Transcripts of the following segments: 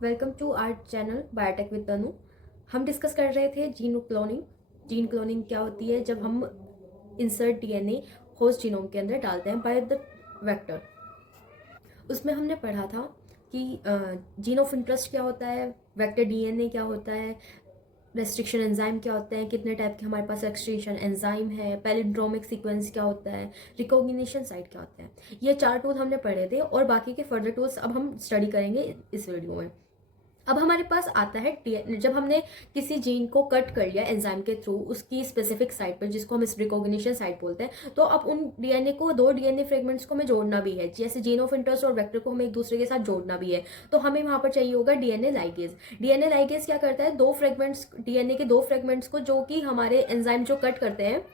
Welcome to our channel biotech with Tanu. हम discuss कर रहे थे जीन क्लोनिंग। जीन क्लोनिंग क्या होती है? जब हम इंसर्ट डीएनए होस्ट जीनोम के अंदर डालते हैं बाय द वेक्टर। उसमें हमने पढ़ा था कि जीन ऑफ इंटरेस्ट क्या होता है, वेक्टर डीएनए क्या होता है, रेस्ट्रिक्शन एंजाइम क्या होते हैं, कितने टाइप के हमारे पास रेस्ट्रिक्शन एंजाइम है, पैलिंड्रोमिक सीक्वेंस क्या होता है, रिकॉग्निशन साइट क्या होता है। ये 4 टूल हमने पढ़े थे और बाकी के फर्दर टूल्स अब हम स्टडी करेंगे इस वीडियो में। अब हमारे पास आता है जब हमने किसी जीन को कट कर लिया एंजाइम के थ्रू उसकी स्पेसिफिक साइट पर, जिसको हम रिकॉग्निशन साइट बोलते हैं, तो अब उन डीएनए को, दो डीएनए फ्रेगमेंट्स को हमें जोड़ना भी है। जैसे जीन ऑफ इंटरेस्ट और वेक्टर को हमें एक दूसरे के साथ जोड़ना भी है, तो हमें वहां पर चाहिए होगा डीएनए लाइगेज। डीएनए लाइगेज क्या करता है? दो फ्रेगमेंट्स, डीएनए के दो फ्रेगमेंट्स को, जो कि हमारे एंजाइम जो कट करते हैं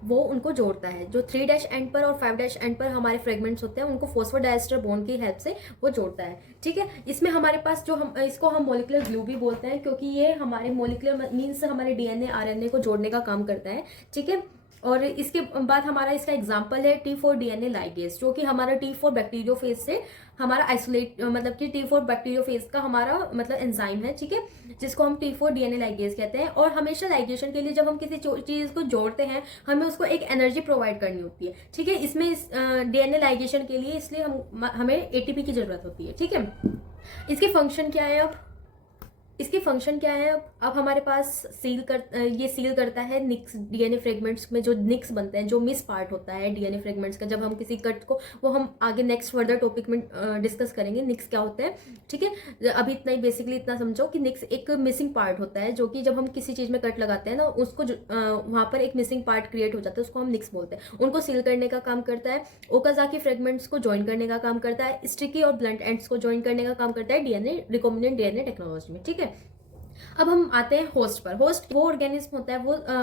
वो उनको जोड़ता है। जो 3' एंड पर और 5' एंड पर हमारे फ्रेगमेंट्स होते हैं उनको फॉस्फोडाइएस्टर बॉन्ड की हेल्प से वो जोड़ता है। ठीक है, इसमें हमारे पास जो हम इसको हम मॉलिक्यूलर ग्लू भी बोलते हैं, क्योंकि ये हमारे मॉलिक्यूलर मीन्स हमारे डीएनए आरएनए को जोड़ने का काम करता है। ठीक है, और इसके बाद हमारा इसका एग्जाम्पल है T4 डीएनए लाइगेज, जो कि हमारा T4 बैक्टीरियोफेज से हमारा आइसोलेट, मतलब कि T4 बैक्टीरियोफेज का हमारा मतलब एंजाइम है। ठीक है, जिसको हम T4 डीएनए लाइगेज कहते हैं। और हमेशा लाइगेशन के लिए जब हम किसी चीज को जोड़ते हैं हमें उसको एक एनर्जी प्रोवाइड करनी होती है। ठीक है, इसमें डीएनए लाइगेशन के लिए इसलिए हमें एटीपी की जरूरत होती है। ठीक है, इसके फंक्शन क्या है? इसकी फंक्शन क्या है? अब हमारे पास ये सील करता है निक्स डीएनए फ्रेगमेंट्स में, जो निक्स बनते हैं, जो मिस पार्ट होता है डीएनए फ्रेगमेंट्स का। जब हम किसी कट को, वो हम आगे नेक्स्ट फर्दर टॉपिक में डिस्कस करेंगे निक्स क्या होता है। ठीक है, अभी इतना ही, बेसिकली इतना समझो कि निक्स एक मिसिंग पार्ट होता है, जो कि जब हम किसी चीज में कट लगाते हैं ना, उसको वहां पर एक मिसिंग पार्ट क्रिएट हो जाता है, उसको हम निक्स बोलते हैं। उनको सील करने का काम करता है। ओकाजाकी फ्रेगमेंट्स को ज्वाइन करने का काम करता है। स्टिकी और ब्लंट एंड्स को ज्वाइन करने का काम करता है डीएनए, रिकॉम्बिनेंट डीएनए टेक्नोलॉजी में। ठीक है, अब हम आते हैं होस्ट पर। होस्ट वो ऑर्गेनिज्म होता है,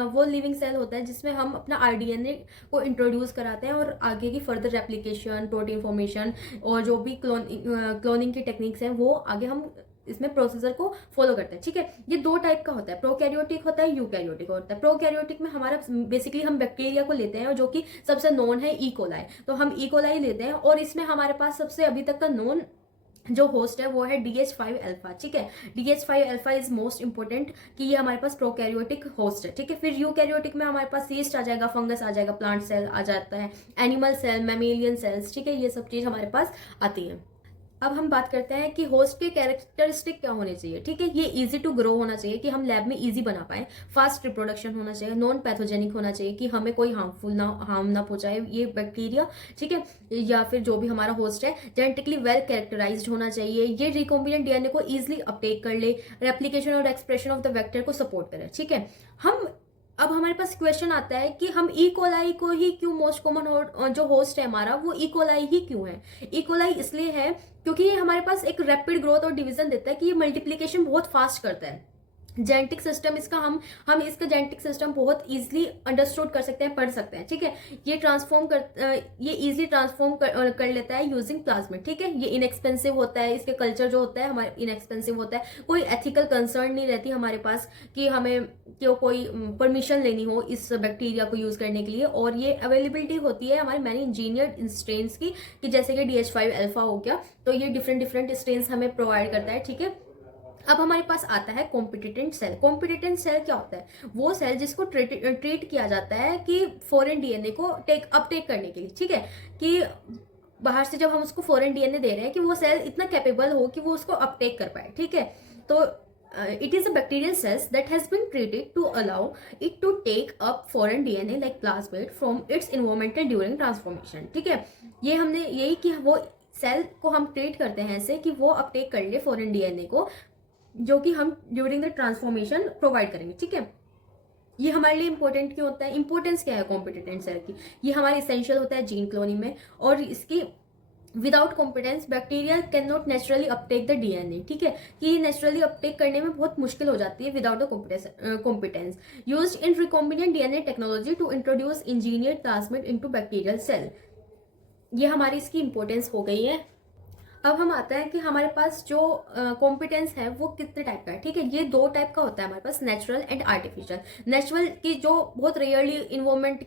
वो लिविंग सेल होता है जिसमें हम अपना आरडीएनए को इंट्रोड्यूस कराते हैं और आगे की फर्दर रेप्लिकेशन, प्रोटीन फॉर्मेशन और जो भी क्लोनिंग की टेक्निक्स हैं वो आगे हम इसमें प्रोसीजर को फॉलो करते हैं। ठीक है, ये दो टाइप का होता है, प्रोकैरियोटिक होता है, यूकैरियोटिक होता है। प्रोकैरियोटिक में हमारा बेसिकली हम बैक्टीरिया को लेते हैं और जो कि सबसे नोन है ई कोलाई, तो हम ई कोलाई लेते हैं और इसमें हमारे पास सबसे अभी तक का नोन जो होस्ट है वो है DH5 अल्फा। ठीक है, DH5 alpha is most important कि ये हमारे पास प्रोकैरियोटिक होस्ट है। ठीक है, फिर यूकैरियोटिक में हमारे पास यीस्ट आ जाएगा, फंगस आ जाएगा, प्लांट सेल आ जाता है, एनिमल सेल, मैमेलियन सेल्स। ठीक है, ये सब चीज हमारे पास आती है। अब हम बात करते हैं कि होस्ट के कैरेक्टरिस्टिक क्या होने चाहिए। ठीक है, ये इजी टू ग्रो होना चाहिए कि हम लैब में इजी बना पाए, फास्ट रिप्रोडक्शन होना चाहिए, नॉन पैथोजेनिक होना चाहिए कि हमें कोई हार्म ना पहुंचाए ये बैक्टीरिया। ठीक है, या फिर जो भी हमारा होस्ट है, जेनेटिकली वेल कैरेक्टराइज्ड होना चाहिए, ये रिकॉम्बिनेंट डीएनए को इजिली अपटेक कर ले, रेप्लिकेशन और एक्सप्रेशन ऑफ द वेक्टर को सपोर्ट करे। ठीक है, अब हमारे पास क्वेश्चन आता है कि हम ई कोलाई को ही क्यों, मोस्ट कॉमन जो होस्ट है हमारा वो ई कोलाई ही क्यों है? ई कोलाई इसलिए है क्योंकि ये हमारे पास एक रैपिड ग्रोथ और डिवीजन देता है कि ये मल्टीप्लीकेशन बहुत फास्ट करता है। जेनेटिक सिस्टम इसका हम इसका जेनेटिक सिस्टम बहुत इजीली अंडरस्टूड कर सकते हैं, पढ़ सकते हैं। ठीक है, ये इजीली ट्रांसफॉर्म कर लेता है यूजिंग प्लाज्मिड। ठीक है, ये इनएक्सपेंसिव होता है, इसके कल्चर जो होता है हमारे इनएक्सपेंसिव होता है, कोई एथिकल कंसर्न नहीं रहती हमारे पास कि हमें क्यों कोई परमिशन लेनी हो इस बैक्टीरिया को यूज करने के लिए। और ये अवेलेबिलिटी होती है हमारे मैनी इंजीनियर्ड स्ट्रेन्स की, कि जैसे कि DH5 अल्फा हो गया, तो ये डिफरेंट स्ट्रेन्स हमें प्रोवाइड करता है। ठीक है, अब हमारे पास आता है कॉम्पिटिटेंट सेल। कॉम्पिटिटेंट सेल क्या होता है? वो सेल जिसको ट्रीट किया जाता है कि फॉरेन डीएनए को अपटेक करने के लिए। ठीक है, कि बाहर से जब हम उसको फॉरेन डीएनए दे रहे हैं कि वो सेल इतना कैपेबल हो कि वो उसको अपटेक कर पाए। ठीक है, तो it is a bacterial cells that has been treated to allow it to take up foreign DNA like plasmid from its environment during transformation। ठीक है, ये हमने यही कि वो सेल को हम ट्रीट करते हैं ऐसे कि वो अपटेक कर ले फॉरेन डीएनए को, जो कि हम ड्यूरिंग द ट्रांसफॉर्मेशन प्रोवाइड करेंगे। ठीक है, ये हमारे लिए इंपॉर्टेंट क्यों होता है? इंपॉर्टेंस क्या है कॉम्पिटिटेंट सेल की? ये हमारे इसेंशियल होता है जीन क्लोनिंग में, और इसकी without competence bacteria can not naturally Uptake the DNA. ठीक है, कि नेचुरली अपटेक करने में बहुत मुश्किल हो जाती है without the competence. Used in recombinant DNA technology to introduce engineered plasmid into bacterial cell. ये हमारी इसकी इंपॉर्टेंस हो गई है। अब हम आता है कि हमारे पास जो कॉम्पिटेंस है वो कितने टाइप का है। ठीक है, ये दो टाइप का होता है हमारे पास, नेचुरल एंड आर्टिफिशियल। नेचुरल की जो बहुत rarely involvement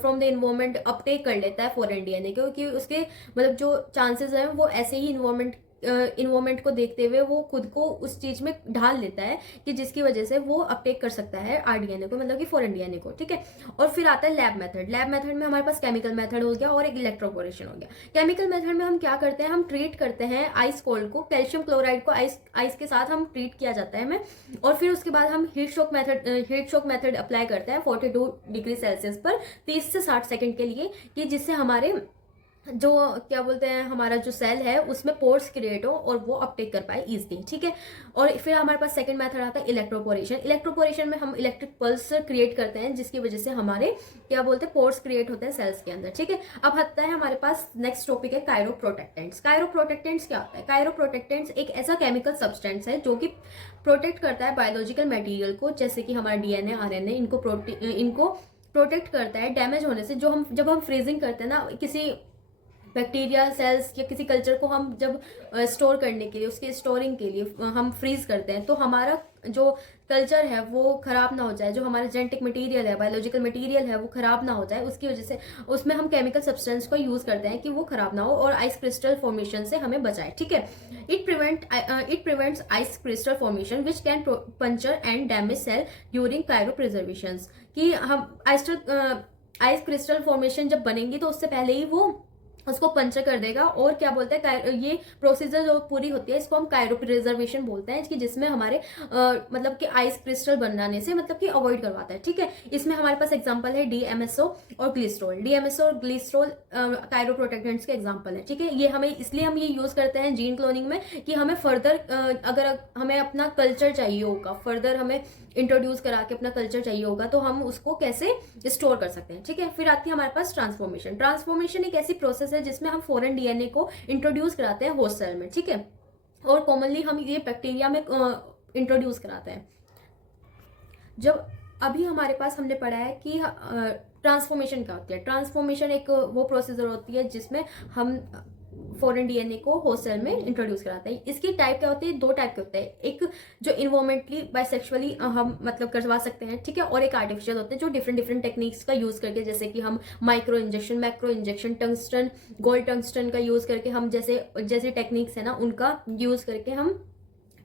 from the involvement Uptake कर लेता है फॉरेन डीएनए, क्योंकि उसके मतलब जो चांसेस हैं वो ऐसे ही इन्वॉल्वमेंट इन्वायरमेंट को देखते हुए वो खुद को उस चीज में ढाल लेता है कि जिसकी वजह से वो अपटेक कर सकता है आरडीएनए को, मतलब कि फॉरेन डीएनए को, ठीक है। और फिर आता है लैब मेथड। लैब मेथड में हमारे पास केमिकल मेथड हो गया और एक इलेक्ट्रोपोरेशन हो गया। केमिकल मेथड में हम क्या करते हैं, हम ट्रीट करते हैं आइस कोल्ड को, कैल्शियम क्लोराइड को आइस के साथ हम ट्रीट किया जाता है हमें, और फिर उसके बाद हम हीट शॉक मेथड अप्लाई करते हैं 42 डिग्री सेल्सियस पर 30 से 60 सेकंड के लिए, कि जिससे हमारे जो क्या बोलते हैं हमारा जो सेल है उसमें पोर्स क्रिएट हो और वो अपटेक कर पाए इजीली, ठीक है। और फिर हमारे पास सेकंड मेथड आता है इलेक्ट्रोपोरेशन। इलेक्ट्रोपोरेशन में हम इलेक्ट्रिक पल्स क्रिएट करते हैं जिसकी वजह से हमारे क्या बोलते हैं पोर्स क्रिएट होते हैं सेल्स के अंदर, ठीक है। अब आता है हमारे पास नेक्स्ट टॉपिक है कायरोप्रोटेक्टेंट्स। कायरोप्रोटेक्टेंट्स क्या होता है? कायरोप्रोटेक्टेंट्स एक ऐसा केमिकल सब्सटेंस है जो कि प्रोटेक्ट करता है बायोलॉजिकल मटेरियल को, जैसे कि हमारा डीएनए, आरएनए, इनको प्रोटेक्ट करता है डैमेज होने से। जब हम फ्रीजिंग करते हैं ना किसी बैक्टीरिया सेल्स या किसी कल्चर को, हम जब स्टोर करने के लिए, उसके स्टोरिंग के लिए हम फ्रीज करते हैं, तो हमारा जो कल्चर है वो खराब ना हो जाए, जो हमारा जेनेटिक मटेरियल है, बायोलॉजिकल मटेरियल है, वो खराब ना हो जाए, उसकी वजह से उसमें हम केमिकल सब्सटेंस को यूज करते हैं कि वो खराब ना हो और आइस क्रिस्टल फॉर्मेशन से हमें बचाए, ठीक है। It prevents ice crystal formation which can puncture and damage cell during cryopreservation. कि हम आइस क्रिस्टल फॉर्मेशन जब बनेंगी तो उससे पहले ही वो उसको पंचर कर देगा। और क्या बोलते हैं, ये प्रोसीजर जो पूरी होती है इसको हम कायरोप्रिजर्वेशन बोलते हैं, कि जिसमें हमारे मतलब कि आइस क्रिस्टल बन जाने से मतलब कि अवॉइड करवाता है, ठीक है। इसमें हमारे पास एग्जांपल है डीएमएसओ और ग्लिसरॉल। डीएमएसओ और ग्लिसरॉल कायरोप्रोटेक्टेंट्स के एग्जांपल है, ठीक है। ये हमें इसलिए हम ये यूज करते हैं जीन क्लोनिंग में कि हमें फर्दर अगर हमें अपना कल्चर चाहिए होगा, फर्दर हमें इंट्रोड्यूस करा के अपना कल्चर चाहिए होगा, तो हम उसको कैसे स्टोर कर सकते हैं, ठीक है। फिर आती है हमारे पास ट्रांसफॉर्मेशन। ट्रांसफॉर्मेशन एक ऐसी प्रोसेस है जिसमें हम फॉरेन डीएनए को इंट्रोड्यूस कराते हैं होस्ट सेल में, ठीक है। और कॉमनली हम ये बैक्टीरिया में इंट्रोड्यूस कराते हैं। जब अभी हमारे पास हमने पढ़ा है कि ट्रांसफॉर्मेशन क्या होती है। ट्रांसफॉर्मेशन एक वो प्रोसीजर होती है जिसमें हम फॉरेन डीएनए को होस्ट सेल में इंट्रोड्यूस कराते हैं। इसकी टाइप क्या होती है? दो टाइप के होते हैं, एक जो इन्वायरमेंटली बायसेक्सुअली हम मतलब करवा सकते हैं, ठीक है, और एक आर्टिफिशियल होते हैं जो डिफरेंट टेक्निक्स का यूज करके, जैसे कि हम micro injection, macro injection, tungsten, gold tungsten का यूज करके हम जैसे टेक्निक्स है ना उनका यूज करके हम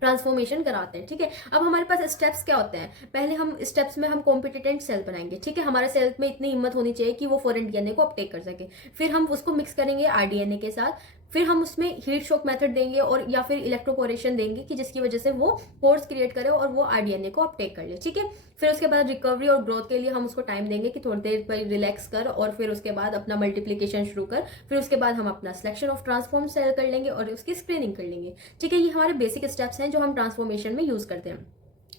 ट्रांसफॉर्मेशन कराते हैं, ठीक है। अब हमारे पास स्टेप्स क्या होते हैं? पहले हम स्टेप्स में हम कॉम्पिटेंट सेल बनाएंगे, ठीक है। हमारे सेल में इतनी हिम्मत होनी चाहिए कि वो फॉरेन डीएनए को अपटेक कर सके। फिर हम उसको मिक्स करेंगे आरडीएनए के साथ, फिर हम उसमें हीट शॉक मेथड देंगे और या फिर इलेक्ट्रोपोरेशन देंगे कि जिसकी वजह से वो पोर्स क्रिएट करे और वो आरडीएनए को अपटेक कर ले, ठीक है। फिर उसके बाद रिकवरी और ग्रोथ के लिए हम उसको टाइम देंगे कि थोड़ी देर पर रिलैक्स कर, और फिर उसके बाद अपना मल्टीप्लीकेशन शुरू कर। फिर उसके बाद हम अपना सिलेक्शन ऑफ ट्रांसफॉर्म सेल कर लेंगे और उसकी स्क्रीनिंग कर लेंगे, ठीक है। ये हमारे बेसिक स्टेप्स हैं जो हम ट्रांसफॉर्मेशन में यूज करते हैं।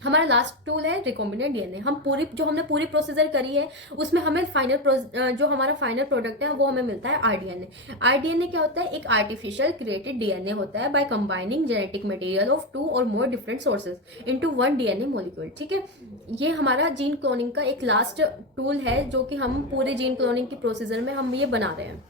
हमारा लास्ट टूल है रिकॉम्बिनेंट डीएनए। हमने पूरी प्रोसीजर करी है, उसमें हमें जो हमारा फाइनल प्रोडक्ट है वो हमें मिलता है आरडीएनए। आरडीएनए क्या होता है? एक आर्टिफिशियल क्रिएटेड डीएनए होता है by combining genetic material of 2 और more different sources into 1 DNA molecule, ठीक है। ये हमारा जीन क्लोनिंग का एक लास्ट टूल है जो कि हम पूरे जीन क्लोनिंग की प्रोसीजर में हम ये बना रहे हैं।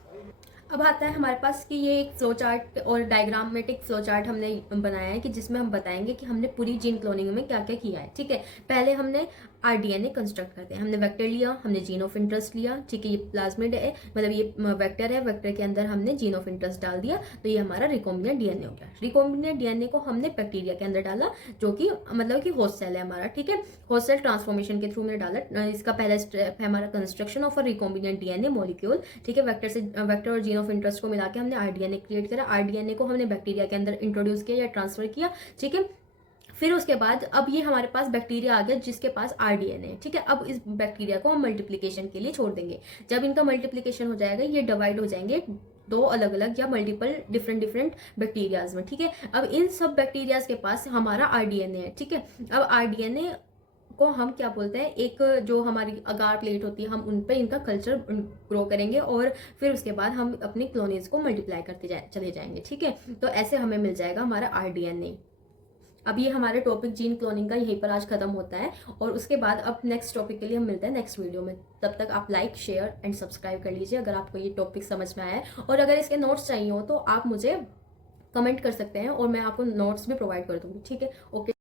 अब आता है हमारे पास कि ये एक फ्लो चार्ट और डायग्रामेटिक फ्लो चार्ट हमने बनाया है कि जिसमें हम बताएंगे कि हमने पूरी जीन क्लोनिंग में क्या क्या किया है, ठीक है। पहले हमने आरडीएनए कंस्ट्रक्ट करते हैं, हमने वेक्टर लिया, हमने जीन ऑफ इंटरेस्ट लिया, ठीक है। ये प्लाज्मिड है, मतलब ये वेक्टर है, वेक्टर के अंदर हमने जीन ऑफ इंटरेस्ट डाल दिया, तो ये हमारा रिकॉम्बिनेंट डीएनए हो गया। रिकॉम्बिनेंट डीएनए को हमने बैक्टीरिया के अंदर डाला जो कि मतलब कि होस्ट सेल है हमारा, ठीक है। होस्ट सेल ट्रांसफॉर्मेशन के थ्रू हमने डाला। इसका पहला स्टेप है हमारा construction of a recombinant DNA molecule, ठीक है। वेक्टर और जीन ऑफ इंटरेस्ट को मिला के हमने आरडीएनए क्रिएट करा। आरडीएनए को हमने बैक्टीरिया के अंदर इंट्रोड्यूस किया या ट्रांसफर किया, ठीक है। फिर उसके बाद अब ये हमारे पास बैक्टीरिया आ गया जिसके पास आरडीएनए है, ठीक है। अब इस बैक्टीरिया को हम मल्टीप्लिकेशन के लिए छोड़ देंगे। जब इनका मल्टीप्लिकेशन हो जाएगा ये डिवाइड हो जाएंगे 2 अलग अलग या मल्टीपल डिफरेंट बैक्टीरियाज में, ठीक है। अब इन सब बैक्टीरियाज के पास हमारा आरडीएनए है, ठीक है। अब आरडीएनए को हम क्या बोलते हैं, एक जो हमारी अगार प्लेट होती है हम उन पर इनका कल्चर ग्रो करेंगे और फिर उसके बाद हम अपनी क्लोनेज को मल्टीप्लाई करते चले जाएंगे, ठीक है। तो ऐसे हमें मिल जाएगा हमारा आरडीएनए। अब ये हमारे टॉपिक जीन क्लोनिंग का यहीं पर आज खत्म होता है और उसके बाद अब नेक्स्ट टॉपिक के लिए हम मिलते हैं नेक्स्ट वीडियो में। तब तक आप लाइक, शेयर एंड सब्सक्राइब कर लीजिए अगर आपको ये टॉपिक समझ में आया है। और अगर इसके नोट्स चाहिए हो तो आप मुझे कमेंट कर सकते हैं और मैं आपको नोट्स भी प्रोवाइड कर दूंगी, ठीक है। ओके।